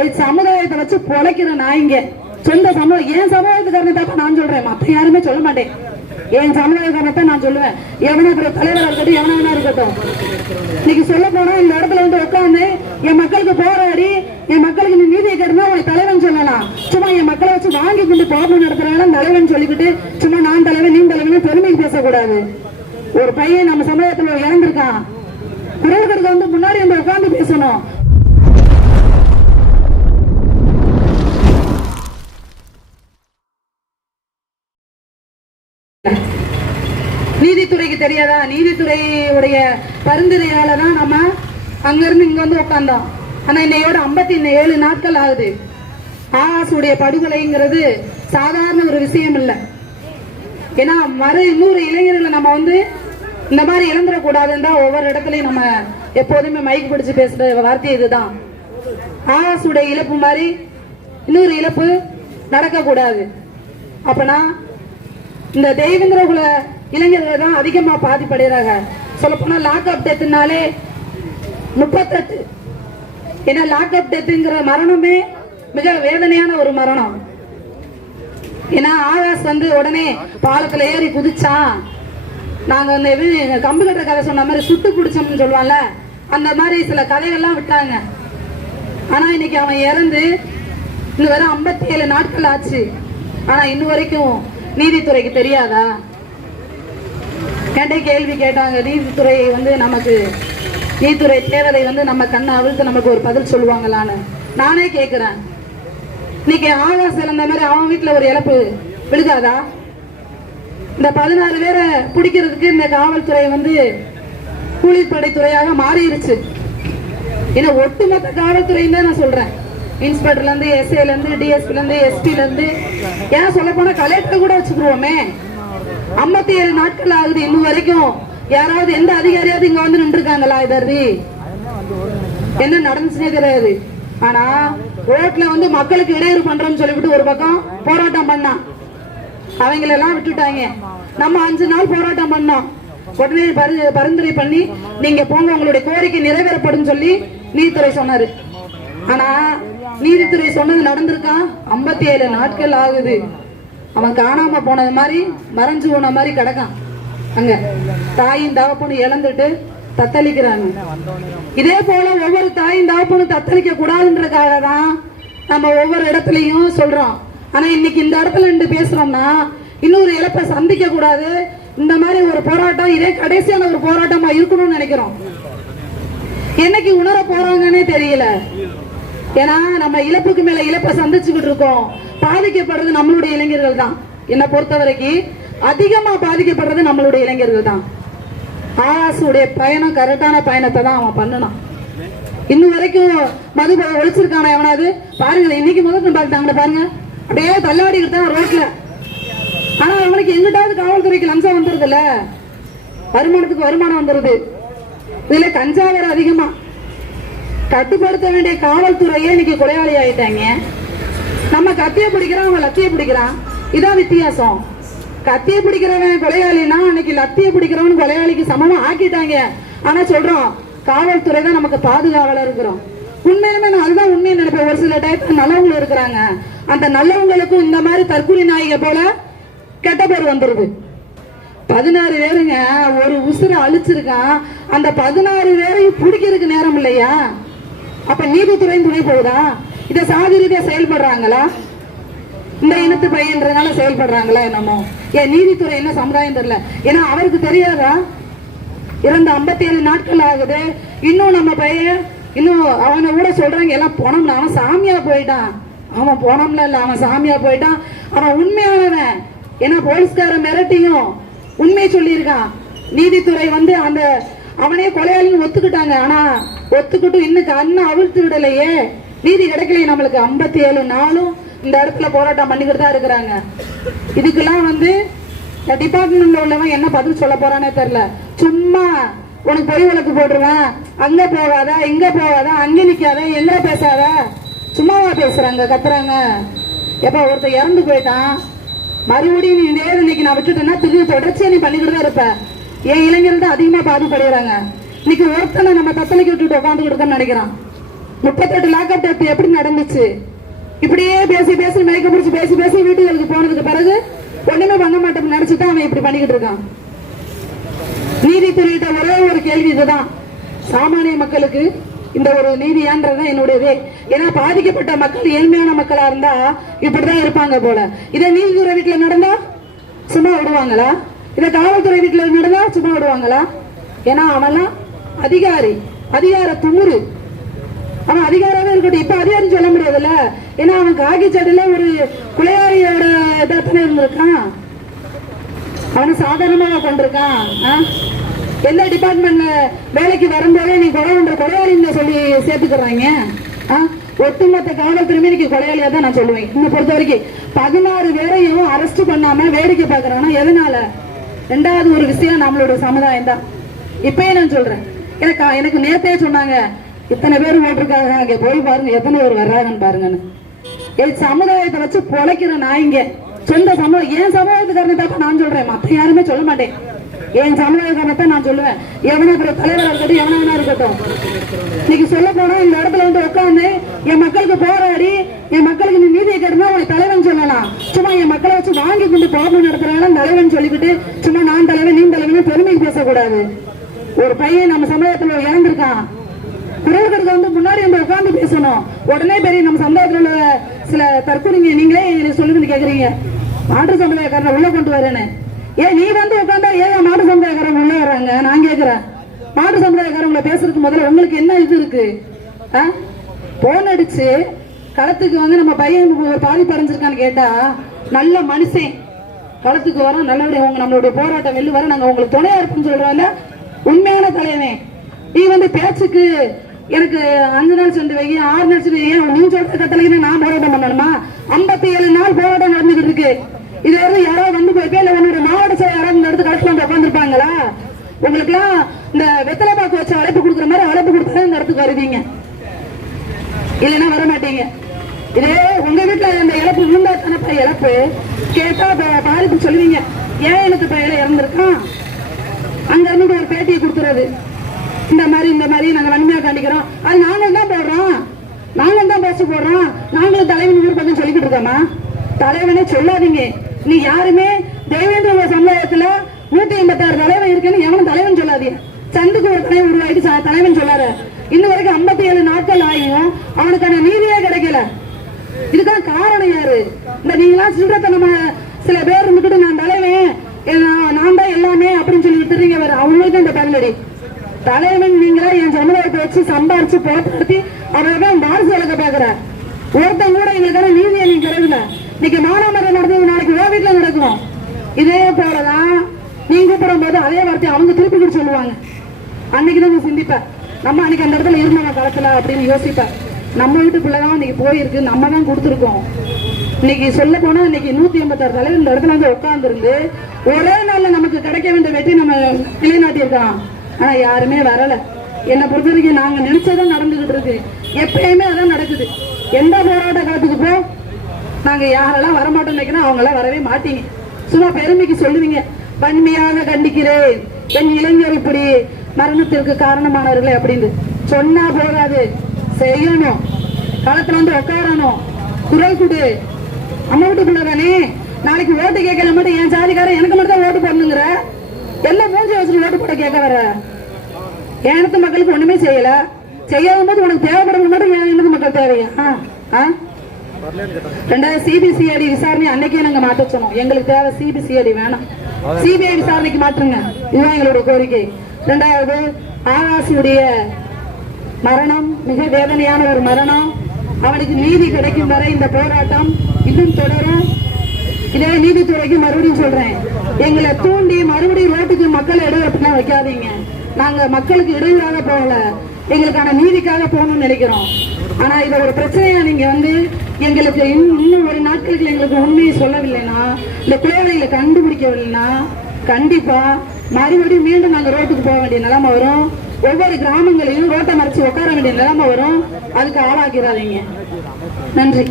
என் சமுதாயத்தை வச்சு பொழைக்கிற நாய்ங்க. சொந்த சமூகம் என் சமூகத்துக்காரன் நான் சொல்றேன், மத்த யாருமே சொல்ல மாட்டேன். என் சமுதாயக்காரத்தை நான் சொல்லுவேன். எவனா தலைவராக இருக்கட்டும், எவனா வேணா இருக்கட்டும். இன்னைக்கு சொல்ல போனா இந்த இடத்துல வந்து உட்காந்து என் மக்களுக்கு போராடி என் மக்களுக்கு நீ நீதியை கேட்டா உனக்கு தலைவன் சொல்லலாம். சும்மா என் மக்களை வச்சு வாங்கி கொண்டு போராட்டம் நடத்துறாங்க தலைவன் சொல்லிக்கிட்டு சும்மா நான் தலைவன் நீ தலைவன் பெருமைக்கு பேசக்கூடாது. ஒரு பையன் நம்ம சமுதாயத்துல இறந்திருக்கான், குரல் கொடுக்க வந்து முன்னாடி வந்து உட்கார்ந்து பேசணும். நீதித்துறைக்கு தெரியாதா? நீதித்துறையுடைய பரிந்துரையால தான் நம்ம அங்கிருந்து இங்க வந்து உட்கார்ந்தோம். ஆனா இன்னையோட 57 நாட்கள் ஆகுது. ஆகாசுடைய படுகொலைங்கிறது சாதாரண ஒரு விஷயம் இல்லை. ஏன்னா இன்னொரு இளைஞர்களை நம்ம வந்து இந்த மாதிரி இழந்துடக்கூடாதுன்னு தான் ஒவ்வொரு இடத்துலையும் நம்ம எப்போதுமே மைக் பிடிச்சு பேசுற வார்த்தை இதுதான். ஆகாசுடைய இழப்பு மாதிரி இன்னொரு இழப்பு நடக்கக்கூடாது. அப்பனா இந்த தெய்வேந்திரகுல இளைஞர்கள் தான் அதிகமா பாதிப்படைகிறாங்க. சொல்ல போனா லாக்அப் டெத்னாலே 38. ஏன்னா லாக்அப் டெத்துங்கிற மரணமே மிக வேதனையான ஒரு மரணம். ஏன்னா ஆகாஷ் வந்து உடனே பாலத்துல ஏறி குதிச்சான். நாங்க வந்து கம்பு கட்டுற கதை சொன்ன மாதிரி சுட்டு பிடிச்சோம்னு சொல்லுவாங்கல்ல, அந்த மாதிரி சில கதைகள்லாம் விட்டாங்க. ஆனா இன்னைக்கு அவன் இறந்து இன்னும் வர 57 நாட்கள் ஆச்சு. ஆனா இன்னும் வரைக்கும் நீதித்துறைக்கு தெரியாதா? கேட்டே கேள்வி கேட்டாங்க. நீதித்துறை வந்து நமக்கு நீதித்துறை தேவதை வந்து நம்ம கண்ணை அவிழ்த்து நமக்கு ஒரு பதில் சொல்லுவாங்களான்னு நானே கேட்கிறேன். இன்னைக்கு ஆகாஷ் இழந்த மாதிரி அவன் வீட்டுல ஒரு இழப்பு விழுகாதா? இந்த 14 பேரை பிடிக்கிறதுக்கு இந்த காவல்துறை வந்து கூலிப்படைத்துறையாக மாறிடுச்சு. ஏன்னா ஒட்டுமொத்த காவல்துறைன்னு தான் நான் சொல்றேன். இன்ஸ்பெக்டர்ல இருந்து எஸ்ஐல இருந்து டிஎஸ்பில இருந்து எஸ்பில இருந்து ஏன் சொல்ல போனா கலெக்டர் கூட வச்சுக்குவோமே. 57 நாட்கள் ஆகுது. இன்னும் வரைக்கும் யாராவது எந்த அதிகாரியாவது இங்க வந்து நின்று இருக்காங்களா? இதறி என்ன நடந்துச்சுனே தெரியாது. ஆனா ரோட்ல வந்து மக்களுக்கு இடையூறு பண்றோம்னு சொல்லிவிட்டு ஒரு பக்கம் போராட்டம் பண்ணா, அவங்களெல்லாம் விட்டுட்டாங்க. நம்ம 5 நாள் போராட்டம் பண்ணோம். உடனே பரிந்துரை பண்ணி நீங்க போங்க, உங்களுடைய கோரிக்கை நிறைவேறப்படும் சொல்லி நீதித்துறை சொன்னாரு. ஆனா நீதித்துறை சொன்னது நடந்திருக்கா? 57 நாட்கள் ஆகுது. அவன் காணாம போனது மாதிரி மறைஞ்சு போன மாதிரி கிடக்கான். அங்க தாயும் தகப்பனும் இழந்துட்டு தத்தளிக்கிறாங்க. இதே போல ஒவ்வொரு தாயும் தகப்பனும் தத்தளிக்க கூடாதுன்றதுக்காக தான் நம்ம ஒவ்வொரு இடத்துலயும் சொல்றோம். ஆனா இன்னைக்கு இந்த இடத்துல நின்று பேசுறோம்னா இன்னொரு இழப்பை சந்திக்க கூடாது. இந்த மாதிரி ஒரு போராட்டம் இதே கடைசியான ஒரு போராட்டமா இருக்கணும்னு நினைக்கிறோம். என்னைக்கு உணர போறாங்கன்னே தெரியல. ஏன்னா நம்ம இழப்புக்கு மேல இழப்பை சந்திச்சுக்கிட்டு இருக்கோம். பாதிக்கப்படுறது நம்மளுடைய இளைஞர்கள் தான். என்னை பொறுத்த வரைக்கும் அதிகமா பாதிக்கப்படுறது நம்மளுடைய இளைஞர்கள் தான். ஆகாசுடைய பயணம் கரெக்டான பயணத்தை தான் அவன் பண்ணணும். இன்னும் வரைக்கும் மது ஒழிச்சிருக்கான எவனாவது பாருங்க. இன்னைக்கு முதல் பார்த்தாங்க பாருங்க, அப்படியே தள்ளாடிக்கிட்டு தான் ரோட்ல. ஆனா அவனுக்கு எங்கிட்டாவது காவல்துறைக்கு லஞ்சம் வந்துருது இல்ல, வருமானத்துக்கு வருமானம் வந்துருது. இதுல கஞ்சா வேற அதிகமா. கட்டுப்படுத்த வேண்டிய காவல்துறையே இன்னைக்கு கொலையாளி ஆயிட்டாங்க. நம்ம கத்திய பிடிக்கிறோம், அவன் லத்திய பிடிக்கிறான். இதான் வித்தியாசம். கத்திய பிடிக்கிறவன் கொலையாளினா அன்னைக்கு லத்திய பிடிக்கிறவன் கொலையாளிக்கு சமமா ஆக்கிட்டாங்க. ஆனா சொல்றோம் காவல்துறை தான் நமக்கு பாதுகாவலர் இருக்கிறோம். உண்மையுமே நான் அதுதான் உண்மையை நினைப்பேன். ஒரு சில டைப் நல்லவங்க இருக்கிறாங்க. அந்த நல்லவங்களுக்கும் இந்த மாதிரி தற்கொலை நாய்க போல கெட்ட பேர் வந்துருது. 16 பேருங்க ஒரு உசுரை அழிச்சிருக்கான். அந்த 16 பேரையும் பிடிக்கிறதுக்கு நேரம் இல்லையா? அப்ப நீதித்துறையும் துணை போகுதா? இத சாதி ரீதியா செயல்படுறாங்களா? இந்த இனத்து பையன்றதுனால செயல்படுறாங்களா என்னமோ? ஏன் நீதித்துறை என்ன சமுதாயம் தெரியல? ஏன்னா அவருக்கு தெரியாதா? இறந்த 57 நாட்கள் ஆகுது. இன்னும் நம்ம பையன் இன்னும் அவனை கூட சொல்றாங்க எல்லாம் போனோம்ல, அவன் சாமியா போயிட்டான். அவன் போனோம்ல இல்ல, அவன் சாமியா போயிட்டான். அவன் உண்மையானவன். ஏன்னா போலீஸ்காரன் மிரட்டியும் உண்மையை சொல்லியிருக்கான். நீதித்துறை வந்து அந்த அவனே கொலையாளின்னு ஒத்துக்கிட்டாங்க. ஆனா ஒத்துக்கிட்டு இன்னும் கண்ணை அவிழ்த்து விடலையே, நீதி கிடைக்கலையே நம்மளுக்கு. 57 நாளும் இந்த இடத்துல போராட்டம் பண்ணிக்கிட்டு தான் இருக்கிறாங்க. இதுக்கெல்லாம் வந்து டிபார்ட்மெண்ட்ல உள்ளவன் என்ன பதில் சொல்ல போறானே தெரியல. சும்மா உனக்கு பொய் வழக்கு போட்டுருவேன், அங்க போகாத இங்க போகாத அங்க நிக்காத எங்க பேசாத, சும்மாவா பேசுறாங்க, கத்துறாங்க. எப்ப ஒருத்தர் இறந்து போயிட்டான், மறுபடியும் நீ இதே இன்னைக்கு நான் விட்டுட்டேன்னா திரும்பி தொடர்ச்சியா நீ பண்ணிக்கிட்டு தான் இருப்ப. என் இளைஞர்கள் தான் அதிகமா பாதிப்படைகிறாங்க. இன்னைக்கு ஒருத்தனை நம்ம தத்தளிக்க விட்டுட்டு உட்காந்துக்கிட்டு இருக்கோம்னு நினைக்கிறான். 38 லாக்அப் டெத் எப்படி நடந்துச்சு? இப்படியே பேசி பேசி மயக்க பிடிச்சி பேசி பேசி வீட்டுகளுக்கு போனதுக்கு பிறகு ஒண்ணுமே பண்ண மாட்டோம் நினைச்சுதான் அவன் இப்படி பண்ணிக்கிட்டு இருக்கான். நீதித்துறையிட்ட ஒரே ஒரு கேள்வி இதுதான், சாமானிய மக்களுக்கு இந்த ஒரு நீதியான்றதான் என்னுடையதே. ஏன்னா பாதிக்கப்பட்ட மக்கள் ஏழ்மையான மக்களா இருந்தா இப்படிதான் இருப்பாங்க போல. இதை நீதித்துறை வீட்டுல நடந்தா சும்மா விடுவாங்களா? இதை காவல்துறை வீட்டுல நடந்தா சும்மா விடுவாங்களா? ஏன்னா அவன்லாம் அதிகாரி, அதிகார துமுறு, அவன் அதிகாரமே இருக்கட்டும். இப்ப அதிகாரி சொல்ல முடியாதுல்ல, ஏன்னா அவன் காக்கி சட்டையில ஒரு குலையாளியோட இதாத்தானே இருந்திருக்கான். அவனை சாதாரணமாக கொண்டிருக்கான். எந்த டிபார்ட்மெண்ட்ல வேலைக்கு வரும்போதே நீ கொலையாளின்னு சொல்லி சேர்த்துக்கிறாங்க. ஒட்டுமொத்த காவல்துறையுமே இன்னைக்கு கொலையாளியா தான் நான் சொல்லுவேன். இன்னை பொறுத்த வரைக்கும் 16 பேரையும் அரெஸ்ட் பண்ணாம வேடிக்கை பாக்குறாங்கன்னா எதனால? ரெண்டாவது ஒரு விஷயம் நம்மளோட சமுதாயம் தான். இப்பயே நான் சொல்றேன், எனக்கு நேத்தே சொன்னாங்க இத்தனை பேர் போட்டிருக்காங்க, அங்க போய் பாருங்க எத்தனை பேர் வர்றாங்கன்னு பாருங்கன்னு. சமுதாயத்தை வச்சு பொழைக்கிற நாய்ங்க சொந்த சமூகம், என் சமுதாயத்துக்காரனத்தான் நான் சொல்றேன், மத்த யாருமே சொல்ல மாட்டேன். என் சமுதாயக்காரனத்தை நான் சொல்லுவேன். எவனா தலைவராக இருக்கட்டும், எவனா இருக்கட்டும். இன்னைக்கு சொல்ல போனா இந்த இடத்துல வந்து உட்காந்து என் மக்களுக்கு போராடி என் மக்களுக்கு நீ நீதியை கேட்டா உனக்கு தலைவன் சொல்லலாம். சும்மா என் மக்களை வச்சு வாங்கி கொண்டு போகணும் நடத்துறாங்க தலைவன் சொல்லிக்கிட்டு சும்மா நான் தலைவன் நீ தலைவன் பெருமைக்கு பேசக்கூடாது. ஒரு பையன் நம்ம சமுதாயத்துல இறந்திருக்கான், குரல் கொடுக்க வந்து முன்னாடி வந்து உட்காந்து பேசணும். உடனே பெரிய நம்ம சமுதாயத்தில் உள்ள சில தற்கொலைங்க நீங்களே சொல்லுங்க கேக்குறீங்க, மாற்று சமுதாயக்காரனை உள்ள கொண்டு வரேன்னு. ஏன் நீ வந்து உட்காந்தா ஏன் மாற்று சமுதாயக்காரங்க உள்ள வர்றாங்க? நான் கேட்கிறேன், மாற்று சமுதாயக்காரங்களை பேசுறதுக்கு முதல்ல உங்களுக்கு என்ன இது இருக்கு? போன் அடிச்சு களத்துக்கு வந்து நம்ம பையன் பாதிப்பு அடைஞ்சிருக்கான்னு கேட்டா நல்ல மனுஷன் களத்துக்கு வரோம், நல்லபடியா உங்க நம்மளுடைய போராட்டம் வெளில வர நாங்க உங்களுக்கு துணையா இருப்போம்னு சொல்றோம்ல, உண்மையான தலைவன். நீ வந்து பேச்சுக்கு எனக்கு 5 நாள் சென்று வை 6 நாள் சென்று வை, நீ சொல்ற கட்டளைக்கு நான் போராட்டம் பண்ணணுமா? 57 நாள் போராட்டம் நடந்துகிட்டு இருக்கு. இது வரைக்கும் யாராவது வந்து போய் இல்ல உன்னுடைய மாவட்ட செயலர் யாராவது இந்த இடத்துக்கு அழைப்பு வந்து உட்காந்துருப்பாங்களா? உங்களுக்கு எல்லாம் இந்த வெத்தலை பாக்கு வச்சு அழைப்பு கொடுக்குற மாதிரி அழைப்பு கொடுத்தா இந்த இடத்துக்கு வருவீங்க, இல்லைன்னா வர மாட்டீங்க. இதே உங்க வீட்டுல இந்த இழப்பு விழுந்தா தானப்பா இழப்பு கேட்டா பாதிப்பு சொல்லுவீங்க. ஏன் எனக்கு பையில இறந்துருக்கான்? அங்க இருந்து ஒரு பேட்டியை கொடுத்துறது, இந்த மாதிரி நாங்க வன்மையா காணிக்கிறோம், அது நாங்களும் தான் போடுறோம், நாங்களும் தான் பேச போடுறோம், நாங்களும் தலைவன் ஊர் பக்கம் சொல்லிக்கிட்டு இருக்கோமா? தலைவனே சொல்லாதீங்க. நீ யாருமே தேவேந்திர சமுதாயத்துல 186 தலைவன் இருக்குன்னு எவனும் தலைவன் சொல்லாதீங்க. சந்துக்கு ஒரு தலைவன் உருவாயிட்டு தலைவன் சொல்லாரு. இன்னும் வரைக்கும் 57 நாட்கள் ஆகியும் அவனுக்கான நீதியே கிடைக்கல. இதுக்கான காரணம் யாரு? இந்த நீங்களா சில்லறத்தனமா சில பேர் இருந்துகிட்டு நான் தலைவன் நான் தான் எல்லாமே அப்படின்னு சொல்லி விட்டுறீங்க. வேற அவங்களுக்கு இந்த பதிலடி தலைவன் நீங்களா என் சமுதாயத்தை வச்சு சம்பாரிச்சு போராட்டி அவர்தான் வாரிசு வளர்க்க பாக்குற ஒருத்தன் கூட எங்களுக்கான நீதியை நீங்க கிடைக்கல. இன்னைக்கு மானாமரம் நடந்தது நாளைக்கு ஓ வீட்டுல நடக்கும். இதே போலதான் நீங்க கூப்பிடும் போது அதே வார்த்தையை அவங்க திருப்பி கூட சொல்லுவாங்க. அன்னைக்குதான் நீ சிந்திப்ப, நம்ம அன்னைக்கு அந்த இடத்துல இருந்தோம் காலத்துல அப்படின்னு யோசிப்ப. நம்ம வீட்டுக்குள்ளதான் இன்னைக்கு போயிருக்கு, நம்ம தான் கொடுத்துருக்கோம். இன்னைக்கு சொல்ல போனா இன்னைக்கு 186 தலைவர் இந்த இடத்துல வந்து உட்கார்ந்து இருந்து ஒரே நாள்ல நமக்கு கிடைக்க வேண்டிய வெற்றி நம்ம நிலைநாட்டியிருக்கோம். ஆனா யாருமே வரல. என்னை பொறுத்த வரைக்கும் நாங்க நினைச்சதான் நடந்துகிட்டு இருக்கு, எப்பயுமே அதான் நடக்குது. எந்த போராட்ட காலத்துக்கு போ நாங்க யாரெல்லாம் வரமாட்டோம் நினைக்கிறோம் அவங்க எல்லாம் வரவே மாட்டீங்க. சும்மா பெருமைக்கு சொல்லுவீங்க, வன்மையாக கண்டிக்கிறேன் என் இளைஞர் இப்படி மரணத்திற்கு காரணமானவர்களே அப்படின்னு சொன்னா போகாது, செய்யணும். களத்துல வந்து உட்காரணும், குரல் கொடு. அம்மா வீட்டுக்குள்ள தானே நாளைக்கு ஓட்டு கேட்கல மட்டும் என் சாதிக்காரன் எனக்கு மட்டும் தான் ஓட்டு போடணுங்கிற எல்லாம் மூஞ்சி வச்சு ஓட்டு போட கேட்க வர. என் இனத்து மக்களுக்கு ஒண்ணுமே செய்யல, செய்யாத போது உனக்கு தேவைப்படுறது மட்டும் என் இனத்து மக்கள் தேவையா? 2வது சிபிசிஐடி விசாரணை அன்னைக்கே நாங்க மாற்ற சொன்னோம். எங்களுக்கு தேவை சிபிசிஐடி வேணாம், சிபிஐ விசாரணைக்கு மாற்றுங்க, இதுதான் எங்களுடைய கோரிக்கை. 2வது ஆகாஷுடைய மரணம் மிக வேதனையான ஒரு மரணம். அவனுக்கு நீதி கிடைக்கும் வரை இந்த போராட்டம் இன்னும் தொடரும். இதே நீதித்துறைக்கு மறுபடியும் சொல்றேன், எங்களை தூண்டி மறுபடியும் ரோட்டுக்கு மக்களை இடைவெளினா வைக்காதீங்க. நாங்க மக்களுக்கு இடையூறாக போகல, எங்களுக்கான நீதிக்காக போகணும்னு நினைக்கிறோம். ஆனா இத ஒரு பிரச்சனையா நீங்க வந்து எங்களுக்கு இன்னும் ஒரு நாட்களுக்கு எங்களுக்கு உண்மையை சொல்லவில்லைன்னா, இந்த குறைகளை கண்டுபிடிக்கவில்லைன்னா கண்டிப்பா மறுபடியும் மீண்டும் நாங்க ரோட்டுக்கு போக வேண்டிய நிலைமை வரும். ஒவ்வொரு கிராமங்களையும் ரோட்டை மறைச்சு உட்கார வேண்டிய நிலைமை வரும். அதுக்கு ஆளாக்கிறாதீங்க. நன்றி.